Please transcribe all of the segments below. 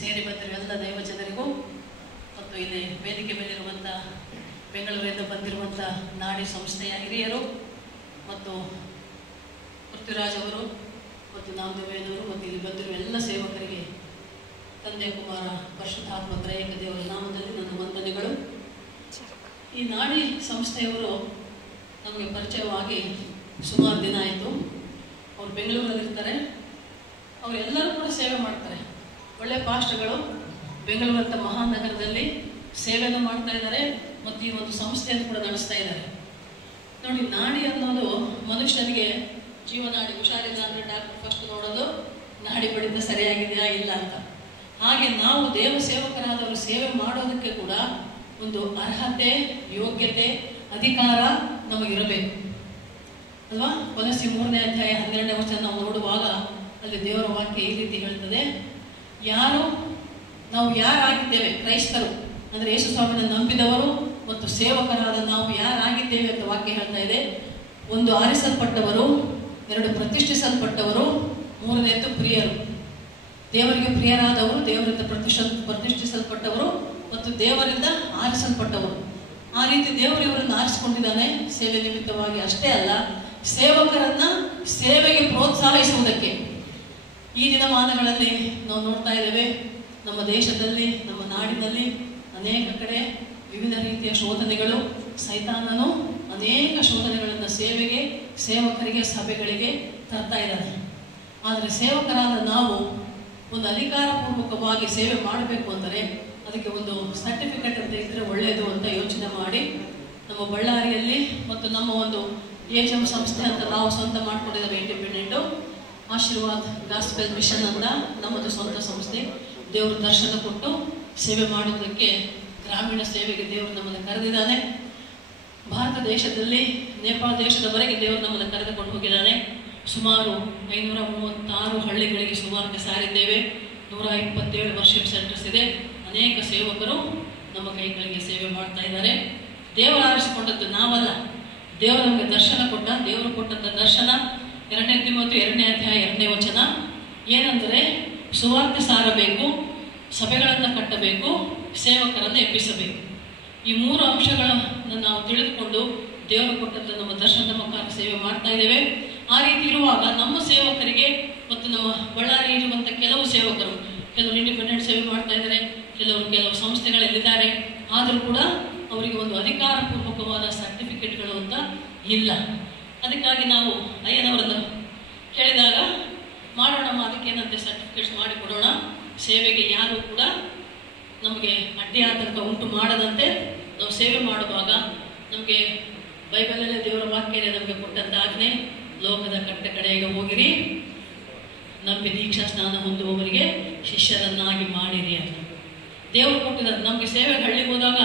ಸೇರಿ ಬಂದಿರುವ ಎಲ್ಲ ದೈವ ಜನರಿಗೂ ಮತ್ತು ಇಲ್ಲಿ ವೇದಿಕೆ ಮೇಲಿರುವಂಥ ಬೆಂಗಳೂರಿಂದ ಬಂದಿರುವಂಥ ನಾಡಿ ಸಂಸ್ಥೆಯ ಹಿರಿಯರು ಮತ್ತು ಪೃಥ್ವಿರಾಜ್ ಅವರು ಮತ್ತು ನಾಮದೇವಯ್ಯನವರು ಮತ್ತು ಇಲ್ಲಿ ಬಂದಿರುವ ಎಲ್ಲ ಸೇವಕರಿಗೆ ತಂದೆ ಕುಮಾರ ಪರಿಶುದ್ಧಾತ್ಮ ತ್ರೈಕ ದೇವರ ನಾಮದಲ್ಲಿ ನನ್ನ ವಂದನೆಗಳು. ಈ ನಾಡಿ ಸಂಸ್ಥೆಯವರು ನಮಗೆ ಪರಿಚಯವಾಗಿ ಸುಮಾರು ದಿನ ಆಯಿತು. ಅವರು ಬೆಂಗಳೂರಲ್ಲಿರ್ತಾರೆ. ಅವರೆಲ್ಲರೂ ಕೂಡ ಸೇವೆ ಮಾಡ್ತಾರೆ. ಒಳ್ಳೆಯ ಪಾಸ್ಟರ್ಗಳು ಬೆಂಗಳೂರಂಥ ಮಹಾನಗರದಲ್ಲಿ ಸೇವೆಯನ್ನು ಮಾಡ್ತಾ ಇದ್ದಾರೆ ಮತ್ತು ಈ ಒಂದು ಸಂಸ್ಥೆಯನ್ನು ಕೂಡ ನಡೆಸ್ತಾ ಇದ್ದಾರೆ. ನೋಡಿ, ನಾಡಿ ಅನ್ನೋದು ಮನುಷ್ಯನಿಗೆ ಜೀವನಾಡಿ. ಹುಷಾರಿಲ್ಲ ಅಂದರೆ ಡಾಕ್ಟರ್ ಫಸ್ಟ್ ನೋಡೋದು ನಾಡಿ ಬಡಿತ ಸರಿಯಾಗಿದೆಯಾ ಇಲ್ಲ ಅಂತ. ಹಾಗೆ ನಾವು ದೇವ ಸೇವಕರಾದವರು ಸೇವೆ ಮಾಡೋದಕ್ಕೆ ಕೂಡ ಒಂದು ಅರ್ಹತೆ, ಯೋಗ್ಯತೆ, ಅಧಿಕಾರ ನಮಗಿರಬೇಕು ಅಲ್ವಾ? ಕೊಲಸಿ 3ನೇ ಅಧ್ಯಾಯ 12ನೇ ವಚನ ನಾವು ನೋಡುವಾಗ ಅಲ್ಲಿ ದೇವರ ವಾಕ್ಯ ಈ ರೀತಿ ಹೇಳ್ತದೆ, ನಾವು ಯಾರಾಗಿದ್ದೇವೆ, ಕ್ರೈಸ್ತರು ಅಂದರೆ ಯೇಸು ಸ್ವಾಮಿನ ನಂಬಿದವರು ಮತ್ತು ಸೇವಕರಾದ ನಾವು ಯಾರಾಗಿದ್ದೇವೆ ಅಂತ ವಾಕ್ಯ ಹೇಳ್ತಾ ಇದೆ. 1 ಆರಿಸಲ್ಪಟ್ಟವರು, 2 ಪ್ರತಿಷ್ಠಿಸಲ್ಪಟ್ಟವರು, 3ನೇದು ಪ್ರಿಯರು. ದೇವರಿಗೆ ಪ್ರಿಯರಾದವರು, ದೇವರಿಂದ ಪ್ರತಿಷ್ಠಿಸಲ್ಪಟ್ಟವರು ಮತ್ತು ದೇವರಿಂದ ಆರಿಸಲ್ಪಟ್ಟವರು. ಆ ರೀತಿ ದೇವರು ಇವರನ್ನು ಆರಿಸಿಕೊಂಡಿದ್ದಾನೆ ಸೇವೆ ನಿಮಿತ್ತವಾಗಿ. ಅಷ್ಟೇ ಅಲ್ಲ, ಸೇವಕರನ್ನ ಸೇವೆಗೆ ಪ್ರೋತ್ಸಾಹಿಸುವುದಕ್ಕೆ. ಈ ದಿನಮಾನಗಳಲ್ಲಿ ನಾವು ನೋಡ್ತಾ ಇದ್ದೇವೆ, ನಮ್ಮ ದೇಶದಲ್ಲಿ, ನಮ್ಮ ನಾಡಿನಲ್ಲಿ ಅನೇಕ ಕಡೆ ವಿವಿಧ ರೀತಿಯ ಶೋಧನೆಗಳು. ಸೈತಾನನು ಅನೇಕ ಶೋಧನೆಗಳನ್ನು ಸೇವೆಗೆ, ಸೇವಕರಿಗೆ, ಸಭೆಗಳಿಗೆ ತರ್ತಾ ಇದ್ದಾನೆ. ಆದರೆ ಸೇವಕರಾದ ನಾವು ಒಂದು ಅಧಿಕಾರಪೂರ್ವಕವಾಗಿ ಸೇವೆ ಮಾಡಬೇಕು ಅಂದರೆ ಅದಕ್ಕೆ ಒಂದು ಸರ್ಟಿಫಿಕೇಟ್ ಅಂತ ಇದ್ದರೆ ಒಳ್ಳೆಯದು ಅಂತ ಯೋಚನೆ ಮಾಡಿ ನಮ್ಮ ಬಳ್ಳಾರಿಯಲ್ಲಿ ಮತ್ತು ನಮ್ಮ ಒಂದು HM ಸಂಸ್ಥೆ ಅಂತ ನಾವು ಸ್ವಂತ ಮಾಡ್ಕೊಂಡಿದ್ದೇವೆ. ಇಂಡಿಪೆಂಡೆಂಟು ಆಶೀರ್ವಾದ್ ಗಾಸ್ಪೆಲ್ ಮಿಷನ್ ಅಂತ ನಮ್ಮದು ಸ್ವಂತ ಸಂಸ್ಥೆ. ದೇವರು ದರ್ಶನ ಕೊಟ್ಟು ಸೇವೆ ಮಾಡುವುದಕ್ಕೆ, ಗ್ರಾಮೀಣ ಸೇವೆಗೆ ದೇವರು ನಮ್ಮನ್ನು ಕರೆದಿದ್ದಾನೆ. ಭಾರತ ದೇಶದಲ್ಲಿ ನೇಪಾಳ ದೇಶದವರೆಗೆ ದೇವರು ನಮ್ಮನ್ನು ಕರೆದುಕೊಂಡು ಹೋಗಿದ್ದಾನೆ. ಸುಮಾರು 536 ಹಳ್ಳಿಗಳಿಗೆ ಸುಮಾರು ಸಾರಿದ್ದೇವೆ. 127 ವರ್ಷಿಪ್ ಸೆಂಟರ್ಸ್ ಇದೆ. ಅನೇಕ ಸೇವಕರು ನಮ್ಮ ಕೈಗಳಿಗೆ ಸೇವೆ ಮಾಡ್ತಾ ಇದ್ದಾರೆ. ದೇವರು ಆರಿಸಿಕೊಂಡದ್ದು ನಾವಲ್ಲ, ದೇವರು ನಮಗೆ ದರ್ಶನ ಕೊಟ್ಟ. ದೇವರು ಕೊಟ್ಟಂಥ ದರ್ಶನ 2 ತಿಮೋಥೆಯ 2ನೇ ಅಧ್ಯಾಯ 2ನೇ ವಚನ ಏನಂದರೆ, ಸುವಾರ್ತೆ ಸಾರಬೇಕು, ಸಭೆಗಳನ್ನು ಕಟ್ಟಬೇಕು, ಸೇವಕರನ್ನು ಎಬ್ಬಿಸಬೇಕು. ಈ 3 ಅಂಶಗಳನ್ನು ನಾವು ತಿಳಿದುಕೊಂಡು ದೇವರು ಕೊಟ್ಟಂಥ ನಮ್ಮ ದರ್ಶನದ ಮುಖಾಂತರ ಸೇವೆ ಮಾಡ್ತಾ ಇದ್ದೇವೆ. ಆ ರೀತಿ ಇರುವಾಗ ನಮ್ಮ ಸೇವಕರಿಗೆ ಮತ್ತು ನಮ್ಮ ಬಳ್ಳಾರಿ ಇರುವಂಥ ಕೆಲವು ಸೇವಕರು, ಕೆಲವರು ಇಂಡಿಪೆಂಡೆಂಟ್ ಸೇವೆ ಮಾಡ್ತಾ ಇದ್ದಾರೆ, ಕೆಲವು ಸಂಸ್ಥೆಗಳಲ್ಲಿದ್ದಾರೆ. ಆದರೂ ಕೂಡ ಅವರಿಗೆ ಒಂದು ಅಧಿಕಾರಪೂರ್ವಕವಾದ ಸರ್ಟಿಫಿಕೇಟ್ಗಳು ಅಂತ ಇಲ್ಲ. ಅದಕ್ಕಾಗಿ ನಾವು ಅಯ್ಯನವರನ್ನು ಕೇಳಿದಾಗ ಮಾಡೋಣ, ಅದಕ್ಕೇನಂತೆ ಸರ್ಟಿಫಿಕೇಟ್ಸ್ ಮಾಡಿಕೊಡೋಣ, ಸೇವೆಗೆ ಯಾರು ಕೂಡ ನಮಗೆ ಅಡ್ಡಿ ಆತಂಕ ಉಂಟು ಮಾಡದಂತೆ ನಾವು ಸೇವೆ ಮಾಡುವಾಗ ನಮಗೆ ಬೈಬಲಲ್ಲೇ ದೇವರ ವಾಕ್ಯನೇ ನಮಗೆ ಕೊಟ್ಟಂತ ಆಜ್ಞೆ, ಲೋಕದ ಕಟ್ಟ ಕಡೆಗೆ ಹೋಗಿರಿ, ನಂಬಿ ದೀಕ್ಷಾ ಸ್ನಾನ ಹೊಂದುವವರಿಗೆ ಶಿಷ್ಯರನ್ನಾಗಿ ಮಾಡಿರಿ ಅಂತ ದೇವರು ಕೊಟ್ಟಿದ್ದಾರೆ. ನಮಗೆ ಸೇವೆ ಹಳ್ಳಿಗೆ ಹೋದಾಗ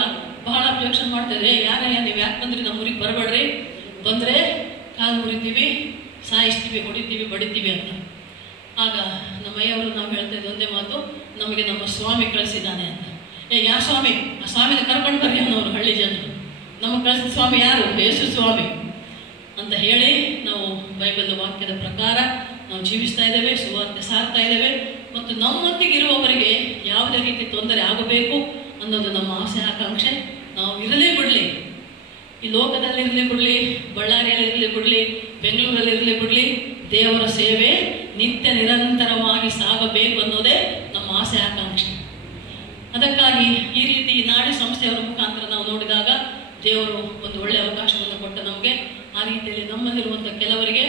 ಬಹಳ ಅಬ್ಜೆಕ್ಷನ್ ಮಾಡ್ತಿದ್ರೆ, ಯಾರಯ್ಯ ನೀವು ಯಾಕೆ ಬಂದ್ರಿ, ನಮ್ಮ ಊರಿಗೆ ಬರಬೇಡ್ರಿ, ಬಂದರೆ ಕಾಲು ಮುರಿತೀವಿ, ಸಾಯಿಸ್ತೀವಿ, ಹೊಡಿತೀವಿ, ಬಡಿತೀವಿ ಅಂತ. ಆಗ ನಮ್ಮ ಅಯ್ಯವರು ನಾವು ಹೇಳ್ತಾ ಇದ್ದ ಒಂದೇ ಮಾತು, ನಮಗೆ ನಮ್ಮ ಸ್ವಾಮಿ ಕಳಿಸಿದ್ದಾನೆ ಅಂತ. ಯಾವ ಸ್ವಾಮಿ? ಆ ಸ್ವಾಮಿನ ಕರ್ಕೊಂಡು ಬರ್ರಿ ಅನ್ನೋರು ಹಳ್ಳಿ ಜನರು. ನಮಗೆ ಕಳಿಸಿದ ಸ್ವಾಮಿ ಯಾರು? ಯೇಸು ಸ್ವಾಮಿ ಅಂತ ಹೇಳಿ ನಾವು ಬೈಬಲ್ ವಾಕ್ಯದ ಪ್ರಕಾರ ನಾವು ಜೀವಿಸ್ತಾ ಇದ್ದೇವೆ, ಸುವಾರ್ತೆ ಸಾರ್ತಾ ಇದ್ದೇವೆ. ಮತ್ತು ನಮ್ಮೊಂದಿಗೆ ಇರುವವರಿಗೆ ಯಾವುದೇ ರೀತಿ ತೊಂದರೆ ಆಗಬೇಕು ಅನ್ನೋದು ನಮ್ಮ ಆಸೆ, ಆಕಾಂಕ್ಷೆ. ನಾವು ಇರಲಿ ಬಿಡಲಿ, ಈ ಲೋಕದಲ್ಲಿ ಇರಲಿ ಬಿಡಲಿ, ಬಳ್ಳಾರಿಯಲ್ಲಿ ಇರಲಿ ಬಿಡಲಿ, ಬೆಂಗಳೂರಲ್ಲಿ ಇರಲಿ ಬಿಡಲಿ, ದೇವರ ಸೇವೆ ನಿತ್ಯ ನಿರಂತರವಾಗಿ ಸಾಗಬೇಕು ಅನ್ನೋದೇ ನಮ್ಮ ಆಸೆ, ಆಕಾಂಕ್ಷೆ. ಅದಕ್ಕಾಗಿ ಈ ರೀತಿ ನಾಡಿ ಸಂಸ್ಥೆಯವರ ಮುಖಾಂತರ ನಾವು ನೋಡಿದಾಗ ದೇವರು ಒಂದು ಒಳ್ಳೆಯ ಅವಕಾಶವನ್ನು ಕೊಟ್ಟ ನಮಗೆ. ಆ ರೀತಿಯಲ್ಲಿ ನಮ್ಮಲ್ಲಿರುವಂಥ ಕೆಲವರಿಗೆ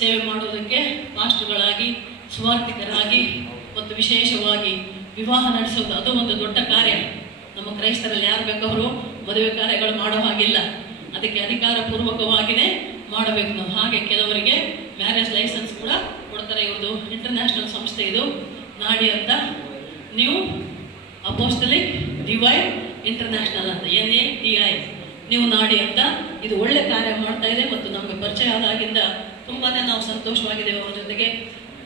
ಸೇವೆ ಮಾಡುವುದಕ್ಕೆ ಪಾಸ್ಟರ್ಗಳಾಗಿ, ಸುವಾರ್ತಿಕರಾಗಿ ಮತ್ತು ವಿಶೇಷವಾಗಿ ವಿವಾಹ ನಡೆಸೋದು ಅದು ಒಂದು ದೊಡ್ಡ ಕಾರ್ಯ. ನಮ್ಮ ಕ್ರೈಸ್ತರಲ್ಲಿ ಯಾರು ಬೇಕಾದರೂ ಮದುವೆ ಕಾರ್ಯಗಳು ಮಾಡೋ ಹಾಗಿಲ್ಲ, ಅದಕ್ಕೆ ಅಧಿಕಾರಪೂರ್ವಕವಾಗಿಯೇ ಮಾಡಬೇಕು ನಾವು. ಹಾಗೆ ಕೆಲವರಿಗೆ ಮ್ಯಾರೇಜ್ ಲೈಸೆನ್ಸ್ ಕೂಡ ಕೊಡ್ತಾರೆ. ಇವ್ರದ್ದು ಇಂಟರ್ನ್ಯಾಷನಲ್ ಸಂಸ್ಥೆ ಇದು, ನಾಡಿ ಅಂತ, ನ್ಯೂ ಅಪೋಸ್ಟಲಿಕ್ ಡಿವೈನ್ ಇಂಟರ್ನ್ಯಾಷನಲ್ ಅಂತ, NADI, ನೀವು ನಾಡಿ ಅಂತ. ಇದು ಒಳ್ಳೆ ಕಾರ್ಯ ಮಾಡ್ತಾ ಇದೆ ಮತ್ತು ನಮಗೆ ಪರಿಚಯ ಆದಾಗಿಂದ ತುಂಬಾ ನಾವು ಸಂತೋಷವಾಗಿದ್ದೇವೆ. ಅವರ ಜೊತೆಗೆ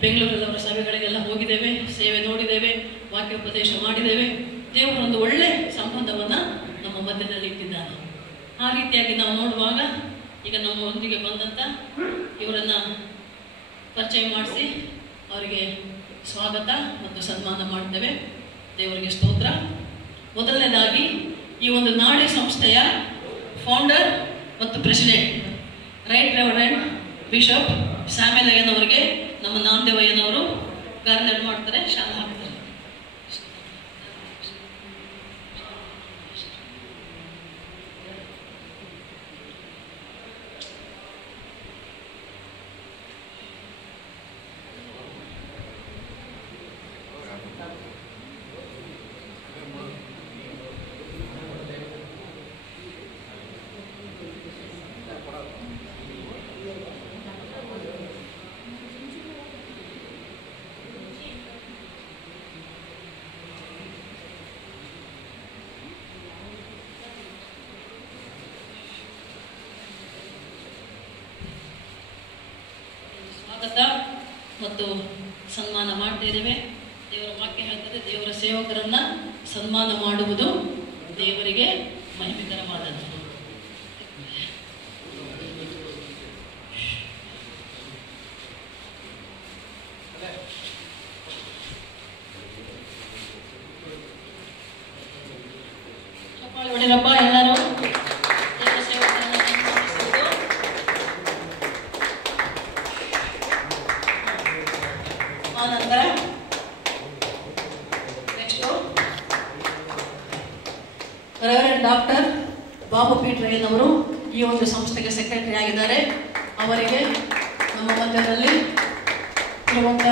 ಬೆಂಗಳೂರಲ್ಲವರ ಸಭೆಗಳಿಗೆಲ್ಲ ಹೋಗಿದ್ದೇವೆ, ಸೇವೆ ನೋಡಿದ್ದೇವೆ, ವಾಕ್ಯೋಪದೇಶ ಮಾಡಿದ್ದೇವೆ. ದೇವರು ಒಂದು ಒಳ್ಳೆ ಸಂಬಂಧವನ್ನು ನಮ್ಮ ಮಧ್ಯದಲ್ಲಿ ಇಟ್ಟಿದ್ದಾನೆ. ಆ ರೀತಿಯಾಗಿ ನಾವು ನೋಡುವಾಗ ಈಗ ನಮ್ಮೊಂದಿಗೆ ಬಂದಂಥ ಇವರನ್ನು ಪರಿಚಯ ಮಾಡಿಸಿ ಅವರಿಗೆ ಸ್ವಾಗತ ಮತ್ತು ಸನ್ಮಾನ ಮಾಡ್ತೇವೆ. ದೇವರಿಗೆ ಸ್ತೋತ್ರ. ಮೊದಲನೇದಾಗಿ ಈ ಒಂದು ನಾಡಿ ಸಂಸ್ಥೆಯ ಫೌಂಡರ್ ಮತ್ತು president right reverend bishop Samuel ಅಯ್ಯನವರಿಗೆ ನಮ್ಮ ನಾಮದೇವ್ ಅಯ್ಯನವರು ಗಾರ್ನೆಟ್ ಮಾಡ್ತಾರೆ, ಶಾಲೆ ಹಾಕ್ತಾರೆ. ಮತ್ತು ಸನ್ಮಾನ ಮಾಡ್ತಾ ಇದ್ದೇವೆ. ದೇವರ ವಾಕ್ಯ ಹೇಳ್ತದೆ, ದೇವರ ಸೇವಕರನ್ನ ಸನ್ಮಾನ ಮಾಡುವುದು ದೇವರಿಗೆ ಮಹಿಮೆಕರವಾದದ್ದು. ಚಪ್ಪಾಳೆ ಹೊಡಿರಪ್ಪ ಎಲ್ಲರೂ. ದೇವರ ಸೇವಕರನ್ನ ಆನಂತರ ನೆಕ್ಸ್ಟು ರೆವರೆಂಡ್ ಡಾಕ್ಟರ್ ಬಾಬು ಪೀಟ್ರಯ್ಯನವರು ಈ ಒಂದು ಸಂಸ್ಥೆಗೆ ಸೆಕ್ರೆಟರಿ ಆಗಿದ್ದಾರೆ. ಅವರಿಗೆ ನಮ್ಮ ಮಧ್ಯದಲ್ಲಿ ಇರುವಂಥ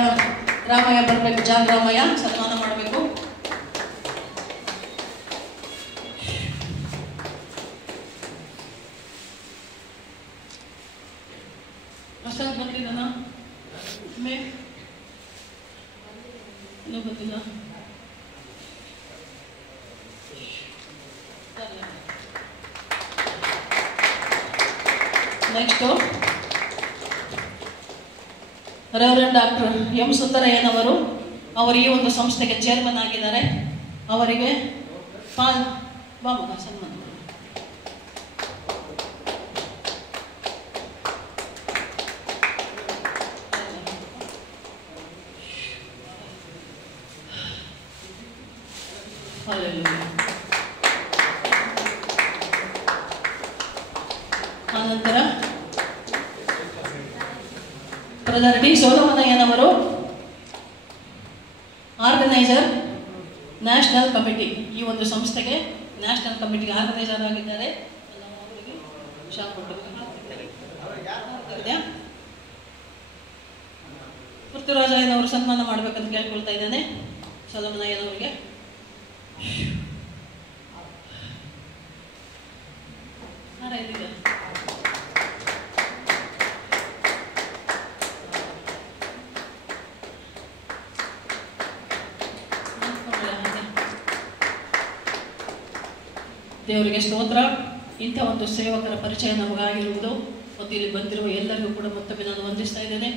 ರಾಮಯ್ಯ ಬರಬೇಕು, ಜಾನ್ ರಾಮಯ್ಯ ಸನ್ಮಾನ ಮಾಡಬೇಕು. ಪ್ರಸಾದ್ ಬಂದಿದ್ದಾನ? ಇನ್ನೂ ಗೊತ್ತಿಲ್ಲ. ನೆಕ್ಸ್ಟು ರೆವರೆಂಡ್ ಡಾಕ್ಟರ್ ಎಂ ಸುಂದರಯ್ಯನವರು, ಅವರು ಈ ಒಂದು ಸಂಸ್ಥೆಗೆ ಚೇರ್ಮನ್ ಆಗಿದ್ದಾರೆ. ಅವರಿಗೆ ಬಾಬು ಸನ್ಮಾನ. ಆನಂತರ ಬ್ರದರ್ ಡಿ ಸೋಲಮನಯ್ಯನವರು, ಆರ್ಗನೈಸರ್ ನ್ಯಾಷನಲ್ ಕಮಿಟಿ, ಈ ಒಂದು ಸಂಸ್ಥೆಗೆ ನ್ಯಾಷನಲ್ ಕಮಿಟಿಗೆ ಆರ್ಗನೈಸರ್ ಆಗಿದ್ದಾರೆ. ಪೃಥ್ವಿರಾಜಯ್ಯನವರು ಸನ್ಮಾನ ಮಾಡಬೇಕಂತ ಕೇಳ್ಕೊಳ್ತಾ ಇದ್ದೇನೆ. ಸೋಲಮನಯ್ಯನವರಿಗೆ ದೇವರಿಗೆ ಸ್ತೋತ್ರ. ಇಂಥ ಒಂದು ಸೇವಕರ ಪರಿಚಯ ನಮಗಾಗಿರುವುದು ಮತ್ತು ಇಲ್ಲಿ ಬಂದಿರುವ ಎಲ್ಲರಿಗೂ ಕೂಡ ಮತ್ತೊಮ್ಮೆ ನಾನು ವಂದಿಸ್ತಾ ಇದ್ದೇನೆ.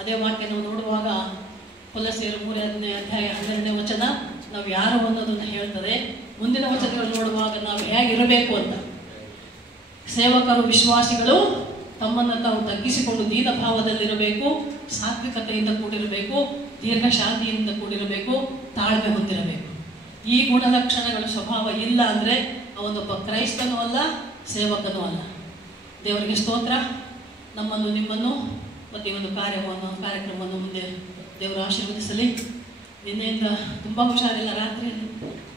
ಅದೇ ವಾಕ್ಯ ನಾವು ನೋಡುವಾಗ ಕೊಲೊಸ್ಸೆಯರು 3ನೇ ಅಧ್ಯಾಯ 12ನೇ ವಚನ ನಾವು ಯಾರು ಅನ್ನೋದನ್ನು ಹೇಳ್ತದೆ. ಮುಂದಿನ ವಚನಗಳು ನೋಡುವಾಗ ನಾವು ಹೇಗಿರಬೇಕು ಅಂತ, ಸೇವಕರು ವಿಶ್ವಾಸಿಗಳು ತಮ್ಮನ್ನು ತಾವು ತಗ್ಗಿಸಿಕೊಂಡು ದೀನ ಭಾವದಲ್ಲಿರಬೇಕು, ಸಾತ್ವಿಕತೆಯಿಂದ ಕೂಡಿರಬೇಕು, ದೀರ್ಘ ಶಾಂತಿಯಿಂದ ಕೂಡಿರಬೇಕು, ತಾಳ್ಮೆ ಹೊಂದಿರಬೇಕು. ಈ ಗುಣಲಕ್ಷಣಗಳ ಸ್ವಭಾವ ಇಲ್ಲ ಅಂದರೆ ಅವನೊಬ್ಬ ಕ್ರೈಸ್ತನೂ ಅಲ್ಲ, ಸೇವಕನೂ ಅಲ್ಲ. ದೇವರಿಗೆ ಸ್ತೋತ್ರ. ನಮ್ಮನ್ನು ನಿಮ್ಮನ್ನು ಮತ್ತು ಈ ಒಂದು ಕಾರ್ಯಕ್ರಮವನ್ನು ಮುಂದೆ ದೇವರು ಆಶೀರ್ವದಿಸಲಿ. ನಿನ್ನೆಯಿಂದ ತುಂಬ ಹುಷಾರಿಲ್ಲ,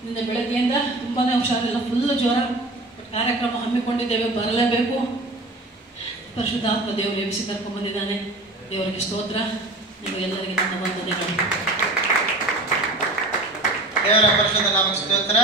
ನಿನ್ನೆ ಬೆಳಗ್ಗೆಯಿಂದ ತುಂಬಾ ಹುಷಾರಿಲ್ಲ, ಫುಲ್ಲು ಜ್ವರ. ಕಾರ್ಯಕ್ರಮ ಹಮ್ಮಿಕೊಂಡಿದ್ದೇವೆ, ಬರಲೇಬೇಕು. ಪರಿಶುದ್ಧಾತ್ಮ ದೇವರು ಎಬ್ಬಿಸಿ ಕರ್ಕೊಂಡ್ಬಂದಿದ್ದಾನೆ. ದೇವರಿಗೆ ಸ್ತೋತ್ರ. ನಿಮಗೆಲ್ಲರಿಗೆ ನನ್ನ ವಂದನೆಗಳು. ದೇವರ ಪರಿಶುದ್ಧ ನಾಮಕ್ಕೆ ಸ್ತೋತ್ರ.